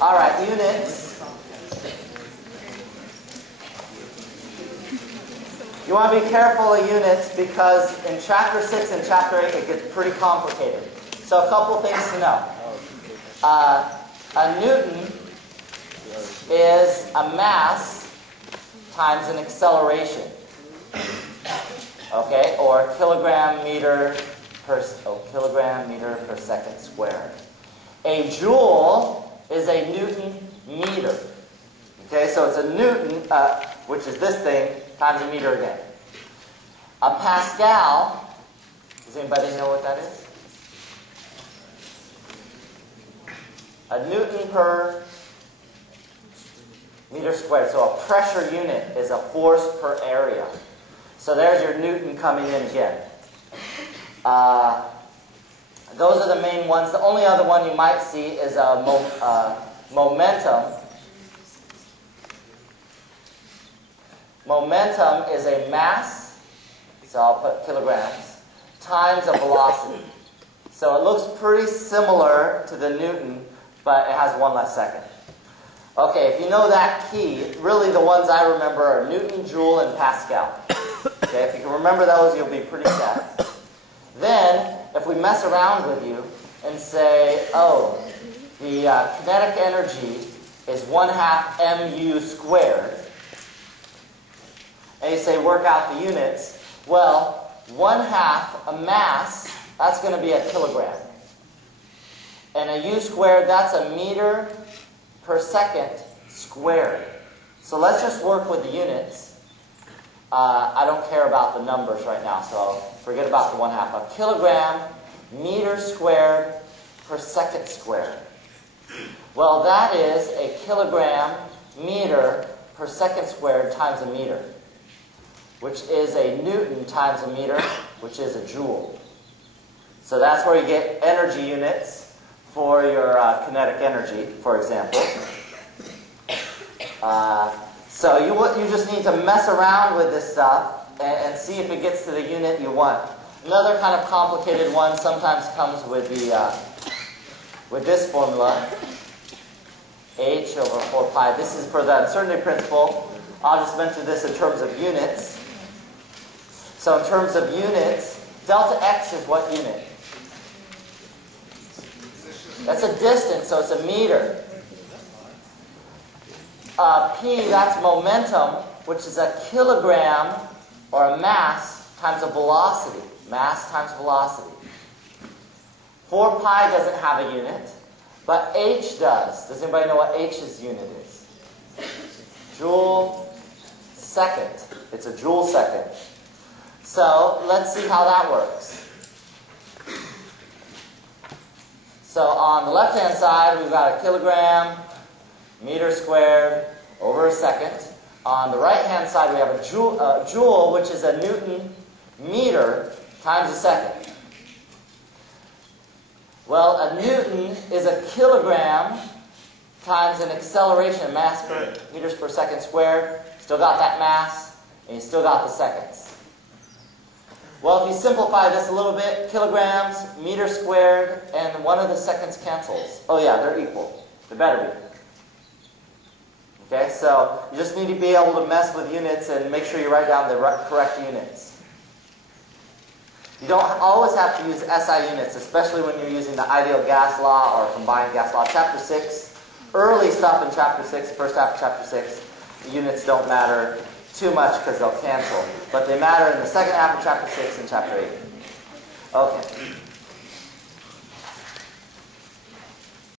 All right, units. You want to be careful of units because in Chapter 6 and Chapter 8 it gets pretty complicated. So a couple things to know. A Newton is a mass times an acceleration. Okay, or kilogram meter per second squared. A joule is a Newton meter. Okay, so it's a Newton, which is this thing, times a meter again. A Pascal, does anybody know what that is? A Newton per meter squared. So a pressure unit is a force per area. So there's your Newton coming in again. Those are the main ones. The only other one you might see is a momentum. Momentum is a mass, so I'll put kilograms, times a velocity. So it looks pretty similar to the Newton, but it has one less second. Okay, if you know that key, really the ones I remember are Newton, Joule, and Pascal. Okay, if you can remember those, you'll be pretty set. Then, if we mess around with you and say, oh, the kinetic energy is 1/2 mu squared, and you say work out the units, well, 1/2 a mass, that's going to be a kilogram. And a u squared, that's a meter per second squared. So let's just work with the units. I don't care about the numbers right now, so forget about the 1/2. A kilogram meter squared per second squared. Well, that is a kilogram meter per second squared times a meter, which is a Newton times a meter, which is a joule. So that's where you get energy units for your kinetic energy, for example. So you just need to mess around with this stuff and see if it gets to the unit you want. Another kind of complicated one sometimes comes with this formula, h over 4 pi. This is for the uncertainty principle. I'll just mention this in terms of units. So in terms of units, delta x is what unit? That's a distance, so it's a meter. P, that's momentum, which is a kilogram or a mass times a velocity. Mass times velocity. 4 pi doesn't have a unit, but h does. Does anybody know what h's unit is? Joule second. It's a joule second. So let's see how that works. So on the left-hand side, we've got a kilogram, meter squared, over a second. On the right-hand side, we have a joule, which is a Newton meter times a second. Well, a Newton is a kilogram times an acceleration, mass per meters per second squared. Still got that mass, and you still got the seconds. Well, if you simplify this a little bit, kilograms, meter squared, and one of the seconds cancels. Oh yeah, they're equal. They better be. Okay, so you just need to be able to mess with units and make sure you write down the correct units. You don't always have to use SI units, especially when you're using the ideal gas law or combined gas law. Chapter 6, early stuff in Chapter 6, first half of Chapter 6, the units don't matter too much because they'll cancel. But they matter in the second half of Chapter 6 and Chapter 8. Okay.